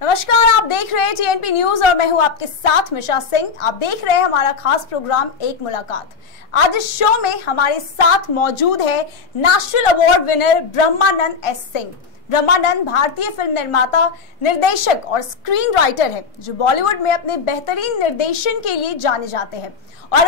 नमस्कार, आप देख रहे हैं टीएनपी न्यूज और मैं हूं आपके साथ मिशा सिंह। आप देख रहे हैं हमारा खास प्रोग्राम एक मुलाकात। आज इस शो में हमारे साथ मौजूद है नेशनल अवार्ड विनर ब्रह्मानंद एस सिंह। ब्रह्मानंद भारतीय फिल्म निर्माता, निर्देशक और स्क्रीन राइटर है जो बॉलीवुड में अपने बेहतरीन निर्देशन के लिए जाने जाते हैं और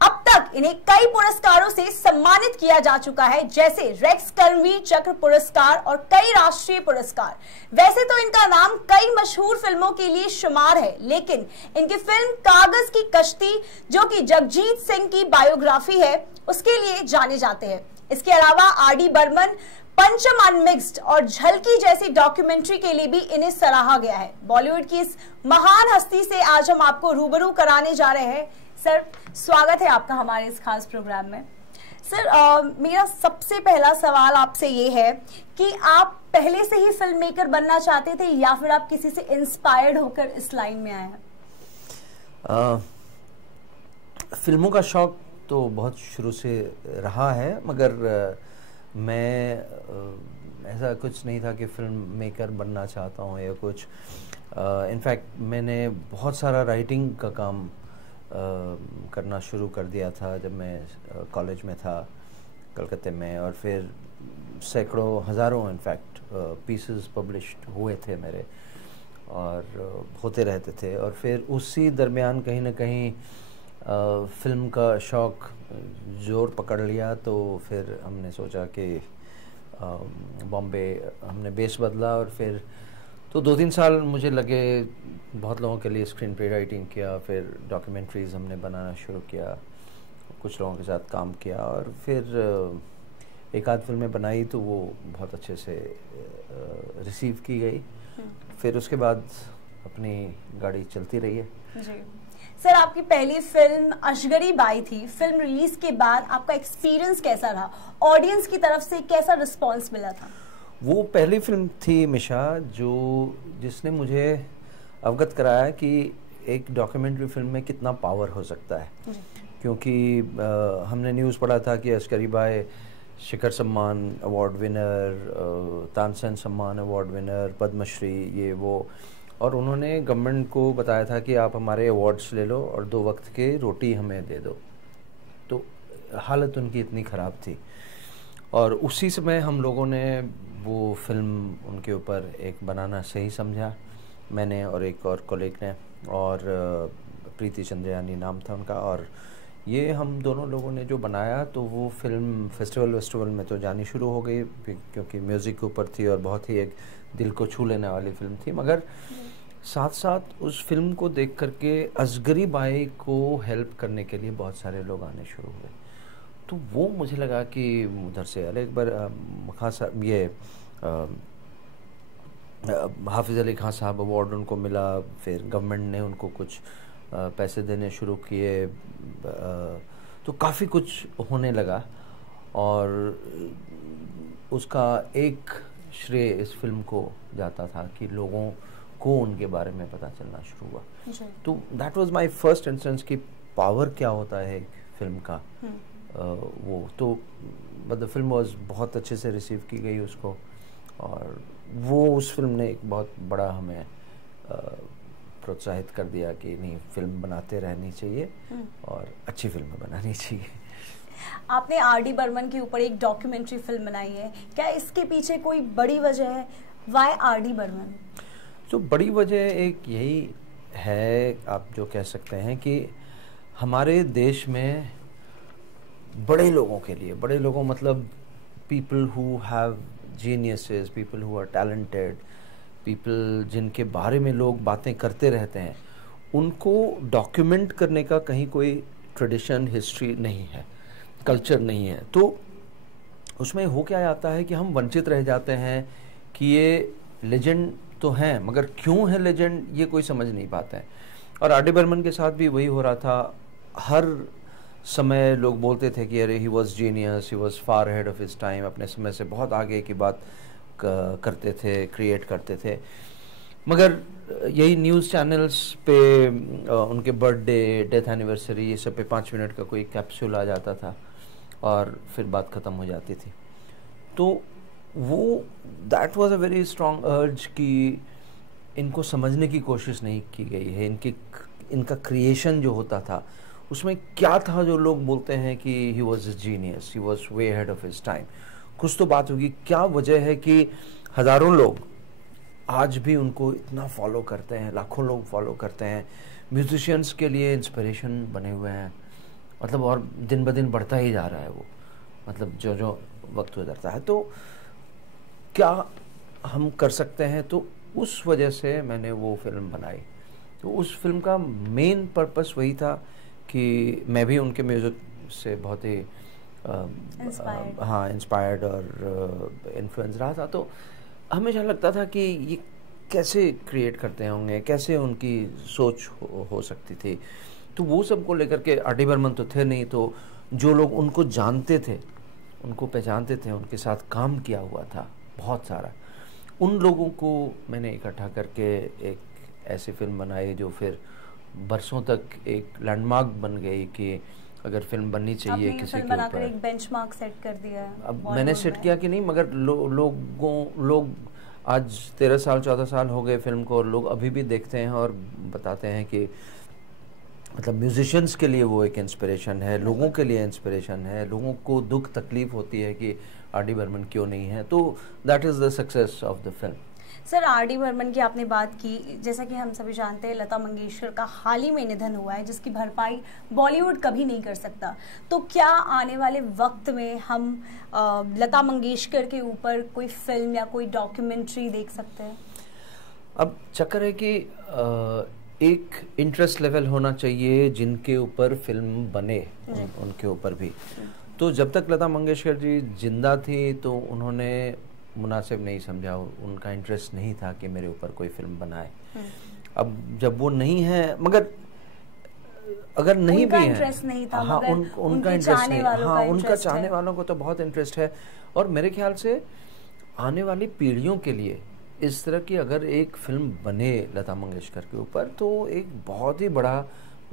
अब तक इन्हें कई पुरस्कारों से सम्मानित किया जा चुका है, जैसे रेक्स कर्मवीर चक्र पुरस्कार और कई राष्ट्रीय पुरस्कार। वैसे तो इनका नाम कई मशहूर फिल्मों के लिए शुमार है, लेकिन इनकी फिल्म कागज की कश्ती, जो कि जगजीत सिंह की बायोग्राफी है, उसके लिए जाने जाते हैं। इसके अलावा आर.डी. बर्मन, पंचम अनमिक्स्ड और झलकी जैसी डॉक्यूमेंट्री के लिए भी इन्हें सराहा गया है। बॉलीवुड की इस महान हस्ती से आज हम आपको रूबरू कराने जा रहे हैं। सर, स्वागत है आपका हमारे इस खास प्रोग्राम में। सर, मेरा सबसे पहला सवाल आपसे ये है कि आप पहले से ही फिल्म मेकर बनना चाहते थे या फिर आप किसी से इंस्पायर्ड होकर इस लाइन में आए हैं? फिल्मों का शौक तो बहुत शुरू से रहा है, मगर मैं ऐसा कुछ नहीं था कि फिल्म मेकर बनना चाहता हूँ या कुछ। इनफैक्ट मैंने बहुत सारा राइटिंग का काम करना शुरू कर दिया था जब मैं कॉलेज में था कलकत्ते में, और फिर सैकड़ों हज़ारों इनफैक्ट पीसेस पब्लिश्ड हुए थे मेरे और होते रहते थे। और फिर उसी दरमियान कहीं ना कहीं फिल्म का शौक़ ज़ोर पकड़ लिया, तो फिर हमने सोचा कि बॉम्बे हमने बेस बदला और फिर तो 2-3 साल मुझे लगे बहुत लोगों के लिए स्क्रीन प्ले राइटिंग किया, फिर डॉक्यूमेंट्रीज़ हमने बनाना शुरू किया, कुछ लोगों के साथ काम किया और फिर एक आध फिल्में बनाई तो वो बहुत अच्छे से रिसीव की गई। फिर उसके बाद अपनी गाड़ी चलती रही है। जी सर, आपकी पहली फिल्म अजगरी बाई थी। फिल्म रिलीज के बाद आपका एक्सपीरियंस कैसा रहा? ऑडियंस की तरफ से कैसा रिस्पॉन्स मिला था? वो पहली फिल्म थी मिशा जिसने मुझे अवगत कराया कि एक डॉक्यूमेंट्री फिल्म में कितना पावर हो सकता है। क्योंकि हमने न्यूज़ पढ़ा था कि अजगरी बाई शिखर सम्मान अवार्ड विनर, तानसेन सम्मान अवार्ड विनर, पद्मश्री, ये वो, और उन्होंने गवर्नमेंट को बताया था कि आप हमारे अवार्ड्स ले लो और 2 वक्त के रोटी हमें दे दो। तो हालत उनकी इतनी ख़राब थी और उसी समय हम लोगों ने वो फिल्म उनके ऊपर एक बनाना सही समझा, मैंने और एक और कोलीग ने, और प्रीति चंद्रयानी नाम था उनका, और ये हम दोनों लोगों ने जो बनाया तो वो फिल्म फेस्टिवल में तो जानी शुरू हो गई क्योंकि म्यूज़िक के ऊपर थी और बहुत ही एक दिल को छू लेने वाली फिल्म थी। मगर साथ साथ उस फिल्म को देख करके अजगरी बाई को हेल्प करने के लिए बहुत सारे लोग आने शुरू हुए। तो वो मुझे लगा कि उधर से एक बार खासा ये हाफिज़ अली खान साहब अवार्ड उनको मिला, फिर गवर्नमेंट ने उनको कुछ पैसे देने शुरू किए, तो काफ़ी कुछ होने लगा और उसका एक श्रेय इस फिल्म को जाता था कि लोगों को उनके बारे में पता चलना शुरू हुआ। तो that was my first instance कि पावर क्या होता है एक फिल्म का। वो तो मतलब फिल्म वाज बहुत अच्छे से रिसीव की गई उसको, और वो उस फिल्म ने एक बहुत बड़ा हमें प्रोत्साहित कर दिया कि नहीं, फिल्म बनाते रहनी चाहिए और अच्छी फिल्में बनानी चाहिए। आपने आर.डी. बर्मन के ऊपर एक डॉक्यूमेंट्री फिल्म बनाई है, क्या इसके पीछे कोई बड़ी वजह है? वाई आर.डी. बर्मन? तो बड़ी वजह एक यही है, आप जो कह सकते हैं कि हमारे देश में बड़े लोगों के लिए, बड़े लोगों मतलब people who have geniuses, people who are talented, people जिनके बारे में लोग बातें करते रहते हैं, उनको डॉक्यूमेंट करने का कहीं कोई ट्रेडिशन, हिस्ट्री नहीं है, कल्चर नहीं है। तो उसमें हो क्या जाता है कि हम वंचित रह जाते हैं कि ये लेजेंड तो हैं, मगर क्यों है लेजेंड ये कोई समझ नहीं पाता है। और आर.डी. बर्मन के साथ भी वही हो रहा था। हर समय लोग बोलते थे कि अरे he was genius, he was far head of his time, अपने समय से बहुत आगे की बात करते थे, क्रिएट करते थे। मगर यही न्यूज़ चैनल्स पे उनके बर्थडे, डेथ एनिवर्सरी, ये सब पे 5 मिनट का कोई कैप्सूल आ जाता था और फिर बात ख़त्म हो जाती थी। तो वो that was a very strong अर्ज कि इनको समझने की कोशिश नहीं की गई है। इनका क्रिएशन जो होता था उसमें क्या था जो लोग बोलते हैं कि he was a genius, he was way head of his time. कुछ तो बात होगी, क्या वजह है कि हज़ारों लोग आज भी उनको इतना फॉलो करते हैं, लाखों लोग फॉलो करते हैं, म्यूजिशियंस के लिए इंस्पिरेशन बने हुए हैं, मतलब और दिन ब दिन बढ़ता ही जा रहा है वो, मतलब जो जो वक्त गुजरता है। तो क्या हम कर सकते हैं, तो उस वजह से मैंने वो फिल्म बनाई। तो उस फिल्म का मेन पर्पस वही था कि मैं भी उनके म्यूज़िक से बहुत ही हाँ इंस्पायर्ड और इन्फ्लुएंस रहा था। तो हमेशा लगता था कि ये कैसे क्रिएट करते होंगे, कैसे उनकी सोच हो सकती थी। तो वो सब को लेकर के आर डी बर्मन तो थे नहीं, तो जो लोग उनको जानते थे, उनको पहचानते थे, उनके साथ काम किया हुआ था बहुत सारा, उन लोगों को मैंने इकट्ठा करके एक ऐसी फिल्म बनाई जो फिर बरसों तक एक लैंडमार्क बन गई कि अगर फिल्म बननी चाहिए किसी के ऊपर। एक बेंचमार्क सेट कर दिया है। अब मैंने सेट किया कि नहीं, मगर लोग आज 13 साल 14 साल हो गए फिल्म को, और लोग अभी भी देखते हैं और बताते हैं कि मतलब म्यूजिशियंस के लिए वो एक इंस्पिरेशन है, लोगों के लिए इंस्पिरेशन है, लोगों को दुख तकलीफ होती है कि आर डी बर्मन क्यों नहीं है। तो that is the success of the film. Sir, R D Burman की आपने बात की, जैसा कि हम सभी जानते हैं लता मंगेशकर का हाल ही में निधन हुआ है, जिसकी भरपाई बॉलीवुड कभी नहीं कर सकता। तो क्या आने वाले वक्त में हम लता मंगेशकर के ऊपर कोई फिल्म या कोई डॉक्यूमेंट्री देख सकते हैं? अब चक्कर है कि एक इंटरेस्ट लेवल होना चाहिए जिनके ऊपर फिल्म बने, उनके ऊपर भी। तो जब तक लता मंगेशकर जी जिंदा थी तो उन्होंने मुनासिब नहीं समझा, उनका इंटरेस्ट नहीं था कि मेरे ऊपर कोई फिल्म बनाए। अब जब वो नहीं है, मगर अगर नहीं भी है, नहीं था, हाँ उनका इंटरेस्ट नहीं, हाँ उनका चाहने वालों को तो बहुत इंटरेस्ट है। और मेरे ख्याल से आने वाली पीढ़ियों के लिए इस तरह की अगर एक फिल्म बने लता मंगेशकर के ऊपर, तो एक बहुत ही बड़ा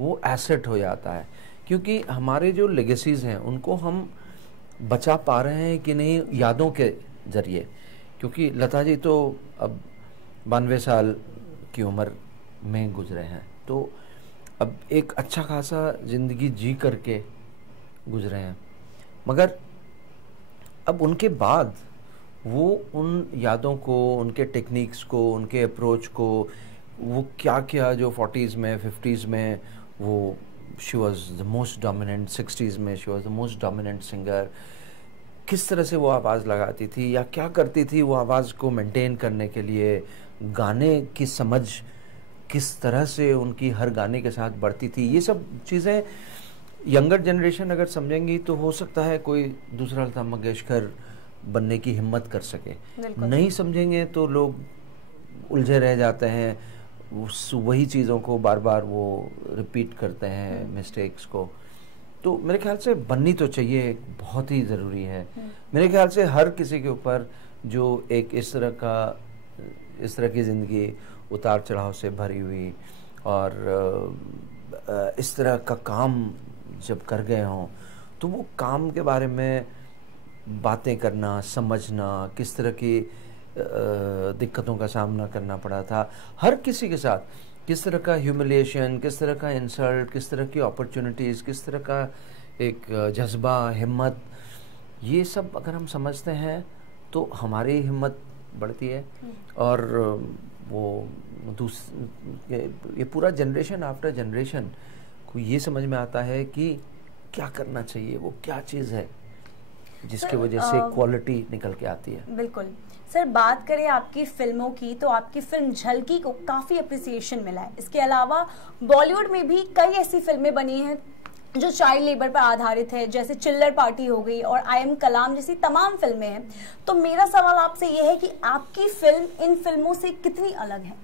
वो एसेट हो जाता है, क्योंकि हमारे जो लेगेसीज हैं उनको हम बचा पा रहे हैं कि नहीं यादों के जरिए। क्योंकि लता जी तो अब 92 साल की उम्र में गुजरे हैं, तो अब एक अच्छा खासा ज़िंदगी जी करके गुजरे हैं, मगर अब उनके बाद वो उन यादों को, उनके टेक्निक्स को, उनके अप्रोच को, वो क्या क्या जो 40s में 50s में वो she was the most dominant, 60s में she was the most dominant singer, किस तरह से वो आवाज़ लगाती थी या क्या करती थी वो आवाज़ को मेंटेन करने के लिए, गाने की समझ किस तरह से उनकी हर गाने के साथ बढ़ती थी, ये सब चीज़ें यंगर जनरेशन अगर समझेंगी तो हो सकता है कोई दूसरा लता मंगेशकर बनने की हिम्मत कर सके। नहीं समझेंगे तो लोग उलझे रह जाते हैं, वही चीज़ों को बार बार वो रिपीट करते हैं, मिस्टेक्स को। तो मेरे ख्याल से बननी तो चाहिए, बहुत ही ज़रूरी है। मेरे ख्याल से हर किसी के ऊपर जो एक इस तरह की ज़िंदगी उतार चढ़ाव से भरी हुई और इस तरह का काम जब कर गए हों, तो वो काम के बारे में बातें करना, समझना, किस तरह की दिक्कतों का सामना करना पड़ा था हर किसी के साथ, किस तरह का ह्यूमिलिएशन, किस तरह का इंसल्ट, किस तरह की अपॉर्चुनिटीज़, किस तरह का एक जज्बा, हिम्मत, ये सब अगर हम समझते हैं तो हमारी हिम्मत बढ़ती है। और वो ये पूरा जनरेशन आफ्टर जनरेशन को ये समझ में आता है कि क्या करना चाहिए, वो क्या चीज़ है जिसकी वजह से क्वालिटी निकल के आती है। बिल्कुल सर, बात करें आपकी फिल्मों की तो आपकी फिल्म झलकी को काफ़ी अप्रिसिएशन मिला है। इसके अलावा बॉलीवुड में भी कई ऐसी फिल्में बनी हैं जो चाइल्ड लेबर पर आधारित है, जैसे चिल्लर पार्टी हो गई और आई एम कलाम जैसी तमाम फिल्में हैं। तो मेरा सवाल आपसे यह है कि आपकी फिल्म इन फिल्मों से कितनी अलग है?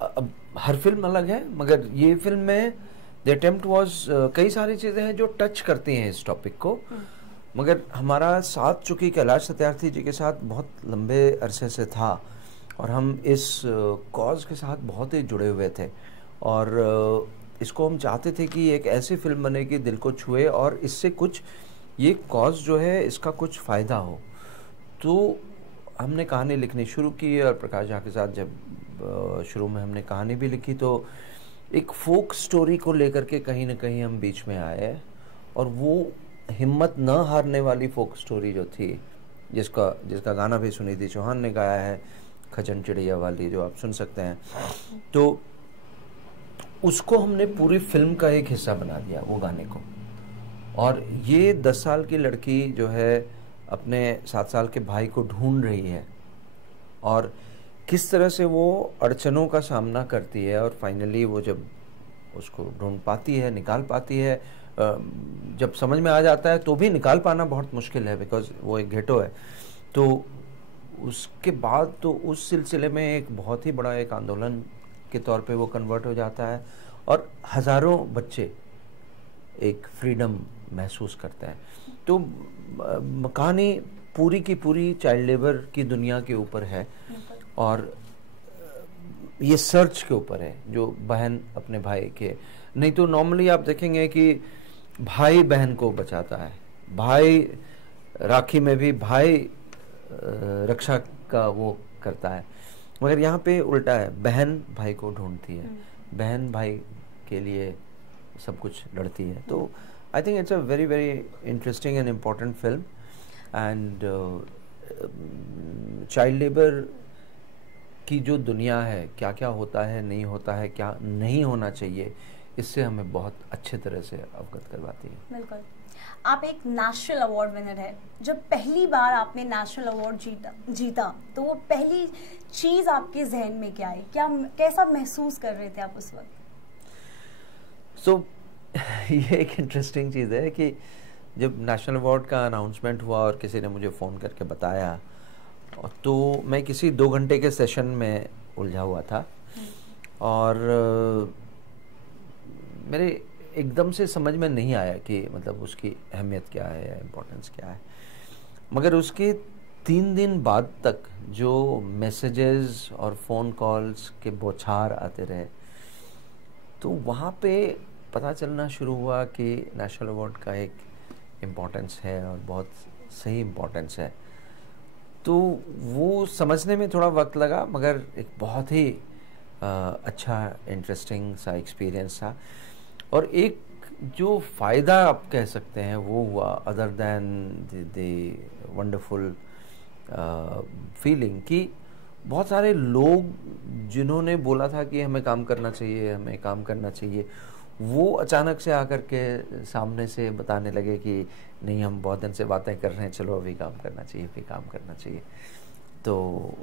अब हर फिल्म अलग है, मगर ये फिल्म में द अटेम्प्ट वाज, कई सारी चीज़ें हैं जो टच करती हैं इस टॉपिक को। मगर हमारा साथ चूँकि कैलाश सत्यार्थी जी के साथ बहुत लंबे अरसे से था और हम इस कॉज के साथ बहुत ही जुड़े हुए थे, और इसको हम चाहते थे कि एक ऐसी फिल्म बने कि दिल को छुए और इससे कुछ, ये कॉज जो है इसका कुछ फ़ायदा हो। तो हमने कहानी लिखनी शुरू की और प्रकाश झा के साथ जब जब शुरू में हमने कहानी भी लिखी तो एक फोक स्टोरी को लेकर के कहीं ना कहीं हम बीच में आए, और वो हिम्मत न हारने वाली फोक स्टोरी जो थी, जिसका गाना भी सुनीति चौहान ने गाया है, खचन चिड़िया वाली, जो आप सुन सकते हैं, तो उसको हमने पूरी फिल्म का एक हिस्सा बना दिया वो गाने को। और ये 10 साल की लड़की जो है अपने 7 साल के भाई को ढूंढ रही है, और किस तरह से वो अड़चनों का सामना करती है, और फाइनली वो जब उसको ढूंढ पाती है, निकाल पाती है, जब समझ में आ जाता है तो भी निकाल पाना बहुत मुश्किल है, बिकॉज वो एक घेटो है। तो उसके बाद तो उस सिलसिले में एक बहुत ही बड़ा एक आंदोलन के तौर पे वो कन्वर्ट हो जाता है, और हज़ारों बच्चे एक फ्रीडम महसूस करते हैं। तो कहानी पूरी की पूरी चाइल्ड लेबर की दुनिया के ऊपर है, और ये सर्च के ऊपर है, जो बहन अपने भाई के, नहीं तो नॉर्मली आप देखेंगे कि भाई बहन को बचाता है, भाई राखी में भी भाई रक्षा का वो करता है, मगर यहाँ पे उल्टा है, बहन भाई को ढूंढती है, बहन भाई के लिए सब कुछ लड़ती है। तो I think it's a very very interesting and important film. And child labour की जो दुनिया है, क्या क्या होता है, नहीं होता है, क्या नहीं होना चाहिए, इससे हमें बहुत अच्छे तरह से अवगत करवाती है। बिल्कुल। आप एक नेशनल अवार्ड विनर है। जब पहली बार आपने नेशनल अवार्ड जीता तो वो पहली चीज आपके जहन में क्या आई, कैसा महसूस कर रहे थे आप उस वक्त? ये एक इंटरेस्टिंग चीज़ है कि जब नेशनल अवार्ड का अनाउंसमेंट हुआ और किसी ने मुझे फ़ोन करके बताया, तो मैं किसी 2 घंटे के सेशन में उलझा हुआ था, और मेरे एकदम से समझ में नहीं आया कि मतलब उसकी अहमियत क्या है या इम्पोर्टेंस क्या है। मगर उसके 3 दिन बाद तक जो मैसेजेस और फ़ोन कॉल्स के बौछार आते रहे, तो वहाँ पे पता चलना शुरू हुआ कि नेशनल अवार्ड का एक इम्पोर्टेंस है, और बहुत सही इम्पोर्टेंस है। तो वो समझने में थोड़ा वक्त लगा, मगर एक बहुत ही अच्छा इंटरेस्टिंग सा एक्सपीरियंस था। और एक जो फ़ायदा आप कह सकते हैं वो हुआ, other than the wonderful feeling, कि बहुत सारे लोग जिन्होंने बोला था कि हमें काम करना चाहिए, हमें काम करना चाहिए, वो अचानक से आकर के सामने से बताने लगे कि नहीं, हम बहुत दिन से बातें कर रहे हैं, चलो अभी काम करना चाहिए, अभी काम करना चाहिए। तो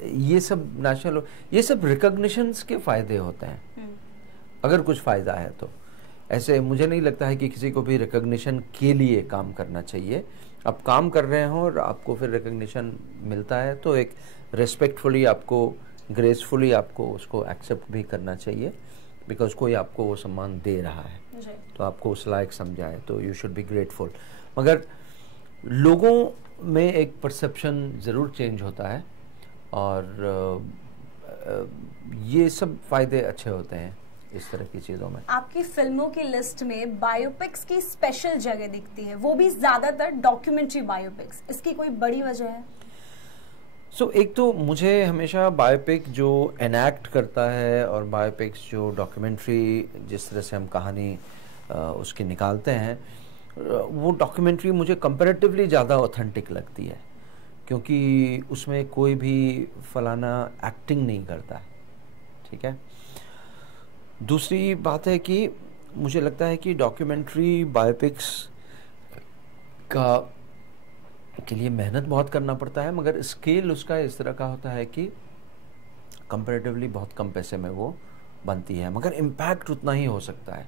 ये सब रिकॉग्निशंस के फ़ायदे होते हैं, अगर कुछ फ़ायदा है तो। ऐसे मुझे नहीं लगता है कि किसी को भी रिकॉग्निशन के लिए काम करना चाहिए। आप काम कर रहे हो और आपको फिर रिकॉग्निशन मिलता है, तो एक रेस्पेक्टफुली आपको, ग्रेसफुली आपको उसको एक्सेप्ट भी करना चाहिए, बिकॉज कोई आपको वो सम्मान दे रहा है, तो आपको उस लायक समझाए, तो यू शुड बी ग्रेटफुल। मगर लोगों में एक परसेप्शन ज़रूर चेंज होता है, और ये सब फ़ायदे अच्छे होते हैं इस तरह की चीज़ों में। आपकी फिल्मों की लिस्ट में बायोपिक्स की स्पेशल जगह दिखती है, वो भी ज़्यादातर डॉक्यूमेंट्री बायोपिक्स, इसकी कोई बड़ी वजह है? एक तो मुझे हमेशा बायोपिक जो एनैक्ट करता है, और बायोपिक्स जो डॉक्यूमेंट्री जिस तरह से हम कहानी उसकी निकालते हैं, वो डॉक्यूमेंट्री मुझे कंपैरेटिवली ज़्यादा ऑथेंटिक लगती है, क्योंकि उसमें कोई भी फलाना एक्टिंग नहीं करता है, ठीक है। दूसरी बात है कि मुझे लगता है कि डॉक्यूमेंट्री बायोपिक्स के लिए मेहनत बहुत करना पड़ता है, मगर स्केल उसका इस तरह का होता है कि कंपैरेटिवली बहुत कम पैसे में वो बनती है, मगर इम्पैक्ट उतना ही हो सकता है।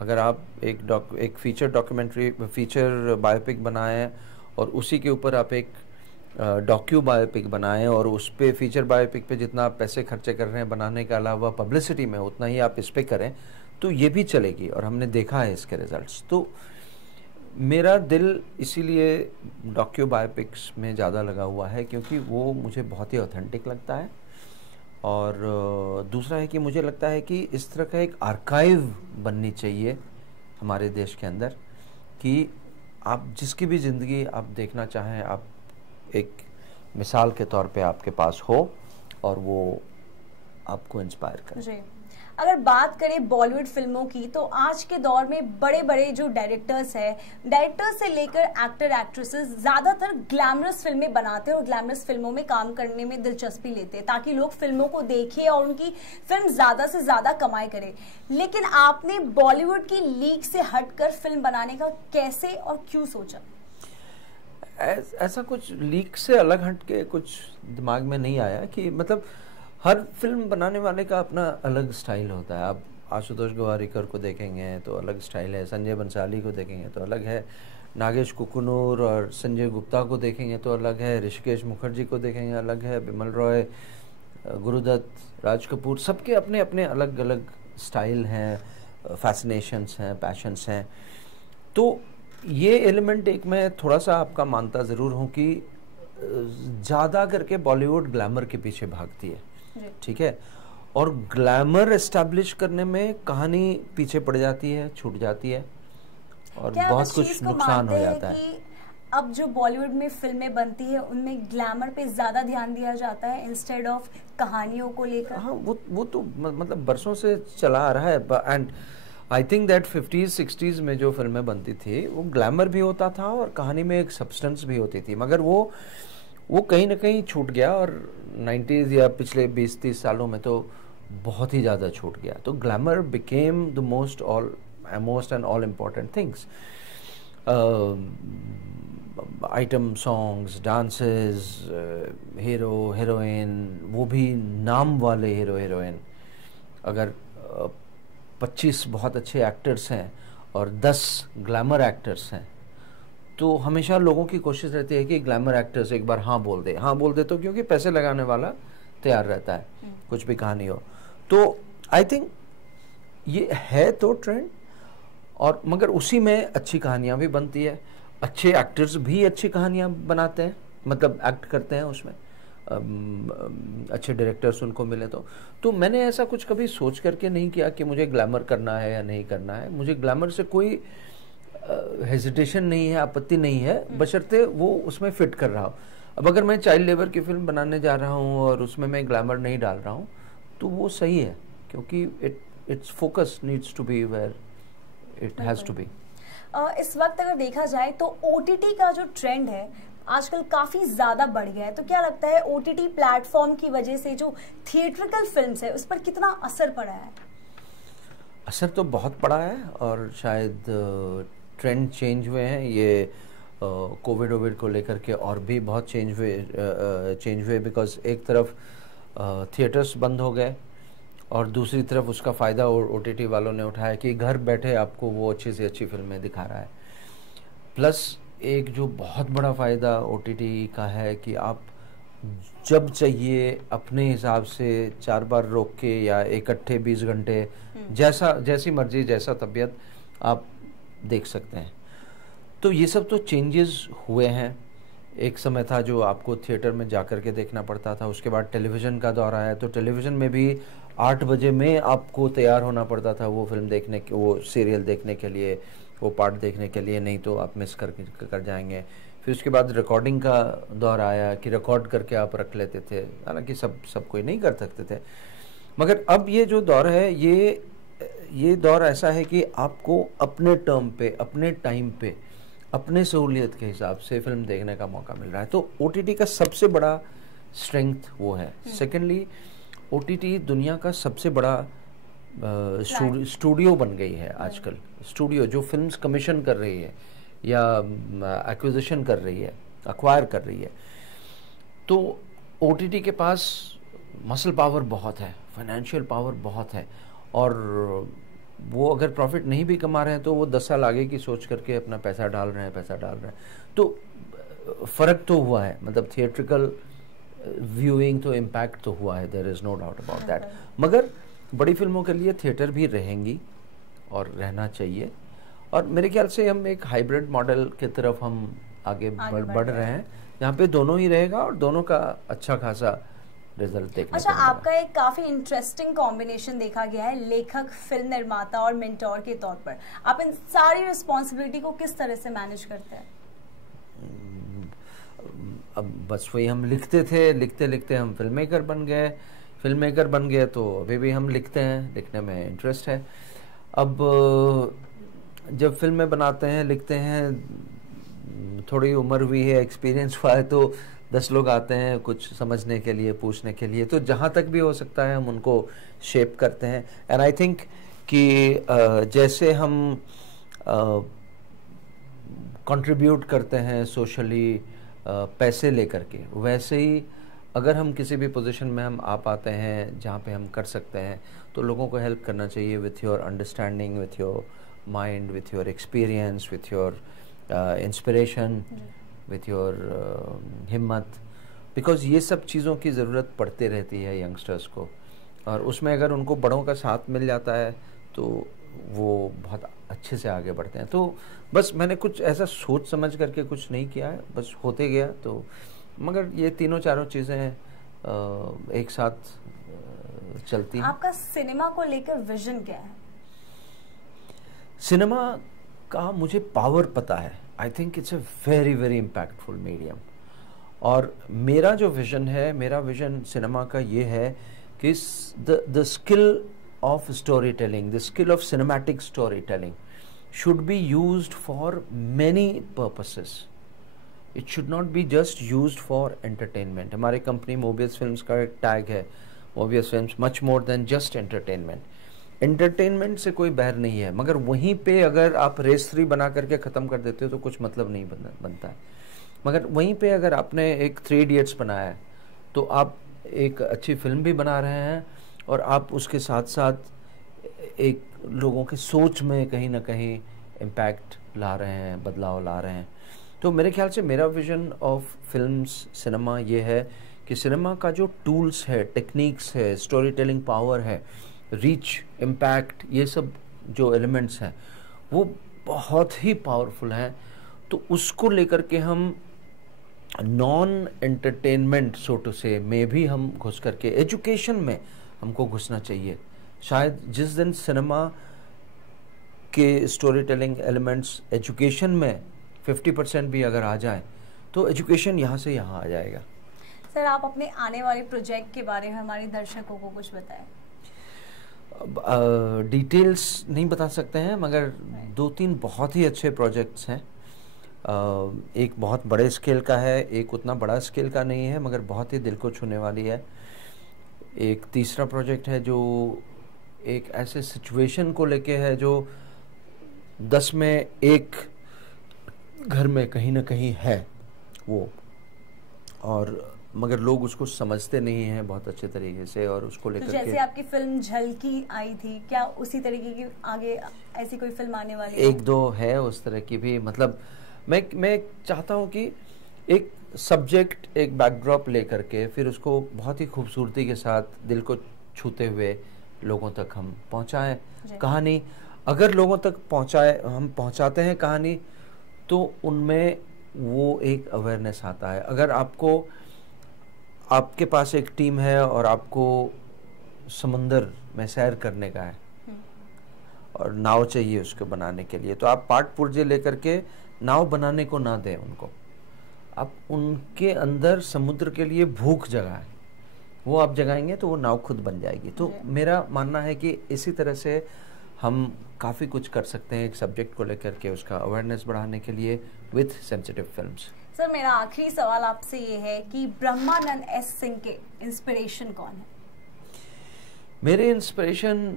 अगर आप एक फीचर बायोपिक बनाएं, और उसी के ऊपर आप एक डॉक्यू बायोपिक बनाएं, और उस पे फीचर बायोपिक पे जितना आप पैसे खर्चे कर रहे हैं बनाने के अलावा पब्लिसिटी में उतना ही आप इस पे करें, तो ये भी चलेगी, और हमने देखा है इसके रिजल्ट्स। तो मेरा दिल इसीलिए डॉक्यू बायोपिक्स में ज़्यादा लगा हुआ है, क्योंकि वो मुझे बहुत ही ऑथेंटिक लगता है। और दूसरा है कि मुझे लगता है कि इस तरह का एक आर्काइव बननी चाहिए हमारे देश के अंदर, कि आप जिसकी भी ज़िंदगी आप देखना चाहें, आप एक मिसाल के तौर पे आपके पास हो, और वो आपको इंस्पायर करें। जी, अगर बात करें बॉलीवुड फिल्मों की, तो आज के दौर में बड़े बड़े जो डायरेक्टर्स हैं, डायरेक्टर्स से लेकर एक्टर एक्ट्रेसेस ज़्यादातर ग्लैमरस फिल्में बनाते हैं और ग्लैमरस फिल्मों में काम करने में दिलचस्पी लेते हैं ताकि लोग फिल्मों को देखें और उनकी फिल्म ज़्यादा से ज़्यादा कमाई करें। लेकिन आपने बॉलीवुड की लीग से हटकर फिल्म बनाने का कैसे और क्यों सोचा? ऐसा कुछ लीक से अलग हट के कुछ दिमाग में नहीं आया कि मतलब हर फिल्म बनाने वाले का अपना अलग स्टाइल होता है। आप आशुतोष गोवारिकर को देखेंगे तो अलग स्टाइल है, संजय बंसाली को देखेंगे तो अलग है, नागेश कुकुनूर और संजय गुप्ता को देखेंगे तो अलग है, ऋषिकेश मुखर्जी को देखेंगे अलग है, बिमल रॉय, गुरुदत्त, राज कपूर, सबके अपने अपने अलग अलग स्टाइल हैं, फैसिनेशंस हैं, पैशंस हैं। तो ये एलिमेंट एक मैं थोड़ा सा आपका मानता ज़रूर हूँ कि ज़्यादा करके बॉलीवुड ग्लैमर के पीछे भागती है, ठीक है, और ग्लैमर एस्टैब्लिश करने में कहानी पीछे पड़ जाती है, छूट जाती है और बहुत कुछ नुकसान हो जाता है। अब जो बॉलीवुड में फिल्में बनती है उनमें ग्लैमर पे ज्यादा ध्यान दिया जाता है इंस्टेड ऑफ कहानियों को लेकर। हाँ, वो तो मतलब बरसों से चला आ रहा है। And I think that 50s 60s में जो फिल्में बनती थी वो ग्लैमर भी होता था और कहानी में एक सब्सटेंस भी होती थी, मगर वो कहीं ना कहीं छूट गया और 90s या पिछले 20-30 सालों में तो बहुत ही ज़्यादा छूट गया। तो glamour became the most and all important things. Item songs, dances, hero heroine, वो भी नाम वाले हीरो हीरोइन। अगर 25 बहुत अच्छे एक्टर्स हैं और 10 ग्लैमर एक्टर्स हैं तो हमेशा लोगों की कोशिश रहती है कि ग्लैमर एक्टर्स एक बार हाँ बोल दे तो क्योंकि पैसे लगाने वाला तैयार रहता है, कुछ भी कहानी हो। तो आई थिंक ये है तो ट्रेंड, और मगर उसी में अच्छी कहानियाँ भी बनती है, अच्छे एक्टर्स भी अच्छी कहानियाँ बनाते हैं, मतलब एक्ट करते हैं उसमें, अच्छे डायरेक्टर्स उनको मिले तो मैंने ऐसा कुछ कभी सोच करके नहीं किया कि मुझे ग्लैमर करना है या नहीं करना है। मुझे ग्लैमर से कोई हेजिटेशन नहीं है, आपत्ति नहीं है, बशर्ते वो उसमें फिट कर रहा हो। अब अगर मैं चाइल्ड लेबर की फिल्म बनाने जा रहा हूँ और उसमें मैं ग्लैमर नहीं डाल रहा हूँ तो वो सही है, क्योंकि it's focus needs to be where it has to be. इस वक्त अगर देखा जाए तो OTT का जो ट्रेंड है आजकल काफी ज्यादा बढ़ गया है, तो क्या लगता है OTT प्लेटफॉर्म की वजह से जो थिएट्रिकल फिल्म्स है उस पर कितना असर पड़ा है? असर तो बहुत पड़ा है और शायद ट्रेंड चेंज हुए हैं। ये कोविड को लेकर के और भी बहुत चेंज हुए बिकॉज एक तरफ थिएटर्स बंद हो गए और दूसरी तरफ उसका फ़ायदा OTT वालों ने उठाया कि घर बैठे आपको वो अच्छी से अच्छी फिल्में दिखा रहा है। प्लस एक जो बहुत बड़ा फ़ायदा OTT का है कि आप जब चाहिए अपने हिसाब से 4 बार रोक के या इकट्ठे 20 घंटे जैसी मर्जी, जैसा तबीयत, आप देख सकते हैं। तो ये सब तो चेंजेस हुए हैं। एक समय था जो आपको थिएटर में जाकर के देखना पड़ता था, उसके बाद टेलीविज़न का दौर आया तो टेलीविज़न में भी 8 बजे में आपको तैयार होना पड़ता था वो फिल्म देखने के, वो सीरियल देखने के लिए, वो पार्ट देखने के लिए, नहीं तो आप मिस कर जाएंगे। फिर उसके बाद रिकॉर्डिंग का दौर आया कि रिकॉर्ड करके आप रख लेते थे, हालांकि सब कोई नहीं कर सकते थे। मगर अब ये जो दौर है ये दौर ऐसा है कि आपको अपने टर्म पे, अपने टाइम पे, अपने सहूलियत के हिसाब से फिल्म देखने का मौका मिल रहा है। तो OTT का सबसे बड़ा स्ट्रेंथ वो है। सेकेंडली, OTT दुनिया का सबसे बड़ा स्टूडियो बन गई है आजकल। स्टूडियो जो फिल्म्स कमीशन कर रही है या एक्विजिशन कर रही है, अक्वायर कर रही है, तो OTT के पास मसल पावर बहुत है, फाइनेंशियल पावर बहुत है, और वो अगर प्रॉफिट नहीं भी कमा रहे हैं तो वो 10 साल आगे की सोच करके अपना पैसा डाल रहे हैं। तो फ़र्क तो हुआ है, मतलब थिएट्रिकल व्यूइंग तो इम्पैक्ट तो हुआ है, there is no doubt about that. मगर बड़ी फिल्मों के लिए थिएटर भी रहेंगी और रहना चाहिए, और मेरे ख्याल से हम एक हाइब्रिड मॉडल की तरफ हम आगे बढ़ रहे हैं, जहाँ पे दोनों ही रहेगा और दोनों का अच्छा खासा रिजल्ट देखने अच्छा, को मिलेगा। आपका एक काफी इंटरेस्टिंग कॉम्बिनेशन देखा गया है, लेखक, फिल्म निर्माता और मेंटोर के तौर पर। आप इन सारी रिस्पॉन्सिबिलिटी को किस तरह से मैनेज करते हैं? अब बस वही, हम लिखते थे, लिखते लिखते हम फिल्म मेकर बन गए, फिल्म मेकर बन गए तो अभी भी हम लिखते हैं, लिखने में इंटरेस्ट है। अब जब फिल्में बनाते हैं, लिखते हैं, थोड़ी उम्र हुई है, एक्सपीरियंस हुआ है, तो 10 लोग आते हैं कुछ समझने के लिए, पूछने के लिए, तो जहाँ तक भी हो सकता है हम उनको शेप करते हैं। एंड आई थिंक कि जैसे हम कंट्रीब्यूट करते हैं सोशली पैसे लेकर के, वैसे ही अगर हम किसी भी पोजीशन में हम आ पाते हैं जहाँ पे हम कर सकते हैं, तो लोगों को हेल्प करना चाहिए with your understanding, with your mind, with your experience, with your inspiration, with your हिम्मत, बिकॉज ये सब चीज़ों की ज़रूरत पड़ती रहती है यंगस्टर्स को, और उसमें अगर उनको बड़ों का साथ मिल जाता है तो वो बहुत अच्छे से आगे बढ़ते हैं। तो बस मैंने कुछ ऐसा सोच समझ करके कुछ नहीं किया है, बस होते गया। तो मगर ये तीनों चारों चीज़ें एक साथ चलती हैं। आपका सिनेमा को लेकर विजन क्या है? सिनेमा का मुझे पावर पता है। I think it's a very very impactful medium. और मेरा जो विजन है, मेरा विजन सिनेमा का ये है कि the skill of storytelling, the skill of cinematic storytelling should be used for many purposes. It should not be just used for entertainment. हमारी कंपनी मोबियस फिल्म्स का एक टैग है, Mobius films much more than just entertainment. Entertainment से कोई बैर नहीं है, मगर वहीं पे अगर आप रेस 3 बना करके ख़त्म कर देते हो तो कुछ मतलब नहीं बनता है। मगर वहीं पे अगर आपने एक 3 इडियट्स बनाया है तो आप एक अच्छी फिल्म भी बना रहे हैं, और आप उसके साथ साथ एक लोगों के सोच में कहीं ना कहीं इम्पैक्ट ला रहे हैं, बदलाव ला रहे हैं। तो मेरे ख्याल से मेरा विजन ऑफ फिल्म्स, सिनेमा ये है कि सिनेमा का जो टूल्स है, टेक्निक्स है, स्टोरी टेलिंग पावर है, रीच, इम्पैक्ट, ये सब जो एलिमेंट्स हैं वो बहुत ही पावरफुल हैं। तो उसको लेकर के हम नॉन एंटरटेनमेंट सो टू से में भी हम घुस करके एजुकेशन में हमको घुसना चाहिए। शायद जिस दिन सिनेमा के स्टोरी टेलिंग एलिमेंट्स एजुकेशन में 50% भी अगर आ जाए तो एजुकेशन यहाँ से यहाँ आ जाएगा। सर, आप अपने आने वाले प्रोजेक्ट के बारे में हमारे दर्शकों को कुछ बताएं। डिटेल्स नहीं बता सकते हैं, मगर 2-3 बहुत ही अच्छे प्रोजेक्ट्स हैं। एक बहुत बड़े स्केल का है, एक उतना बड़ा स्केल का नहीं है मगर बहुत ही दिल को छूने वाली है। एक तीसरा प्रोजेक्ट है जो एक ऐसे सिचुएशन को लेके है जो 10 में 1 घर में कहीं ना कहीं है वो, और मगर लोग उसको समझते नहीं हैं बहुत अच्छे तरीके से, और उसको लेकर तो जैसे आपकी फिल्म झलकी आई थी, क्या उसी तरीके की आगे ऐसी कोई फिल्म आने वाली है? 1-2 है उस तरह की भी। मतलब मैं चाहता हूँ कि एक सब्जेक्ट, एक बैकड्रॉप लेकर के फिर उसको बहुत ही खूबसूरती के साथ दिल को छूते हुए लोगों तक हम पहुँचाएं कहानी। अगर लोगों तक हम पहुँचाते हैं कहानी तो उनमें वो एक अवेयरनेस आता है। अगर आपके पास एक टीम है और आपको समुंदर में सैर करने का है और नाव चाहिए उसको बनाने के लिए, तो आप पाट पुर्जे लेकर के नाव बनाने को ना दें उनको, आप उनके अंदर समुद्र के लिए भूख जगाएं, वो आप जगाएंगे तो वो नाव खुद बन जाएगी। तो मेरा मानना है कि इसी तरह से हम काफ़ी कुछ कर सकते हैं एक सब्जेक्ट को लेकर के, उसका अवेयरनेस बढ़ाने के लिए विथ सेंसिटिव फिल्म्स। सर, मेरा आखिरी सवाल आपसे ये है कि ब्रह्मानंद एस सिंह के इंस्पिरेशन कौन है? मेरे इंस्पिरेशन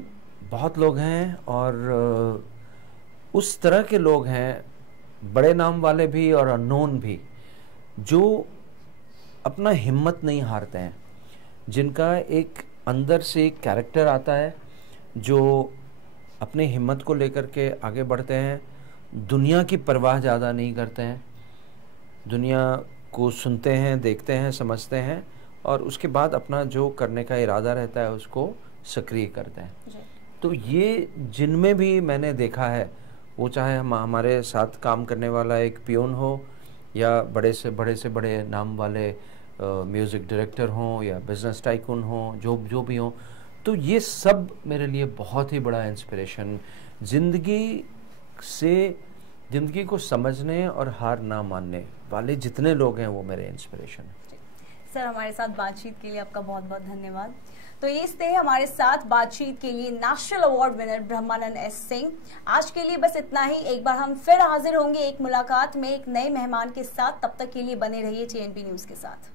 बहुत लोग हैं, और उस तरह के लोग हैं, बड़े नाम वाले भी और अननोन भी, जो अपना हिम्मत नहीं हारते हैं, जिनका एक अंदर से एक कैरेक्टर आता है, जो अपने हिम्मत को लेकर के आगे बढ़ते हैं, दुनिया की परवाह ज़्यादा नहीं करते हैं, दुनिया को सुनते हैं, देखते हैं, समझते हैं, और उसके बाद अपना जो करने का इरादा रहता है उसको सक्रिय करते हैं। तो ये जिनमें भी मैंने देखा है, वो चाहे हमारे साथ काम करने वाला एक पियोन हो या बड़े से बड़े नाम वाले म्यूज़िक डायरेक्टर हों या बिजनेस टाइकून हों, जो भी हों, तो ये सब मेरे लिए बहुत ही बड़ा इंस्पिरेशन, ज़िंदगी को समझने और हार ना मानने वाले जितने लोग हैं वो मेरे इंस्पिरेशन हैं। सर, हमारे साथ बातचीत के लिए आपका बहुत बहुत धन्यवाद। तो ये थे हमारे साथ बातचीत के लिए नेशनल अवार्ड विनर ब्रह्मानंद एस सिंह। आज के लिए बस इतना ही। एक बार हम फिर हाजिर होंगे एक मुलाकात में एक नए मेहमान के साथ। तब तक के लिए बने रहिए TNP न्यूज के साथ।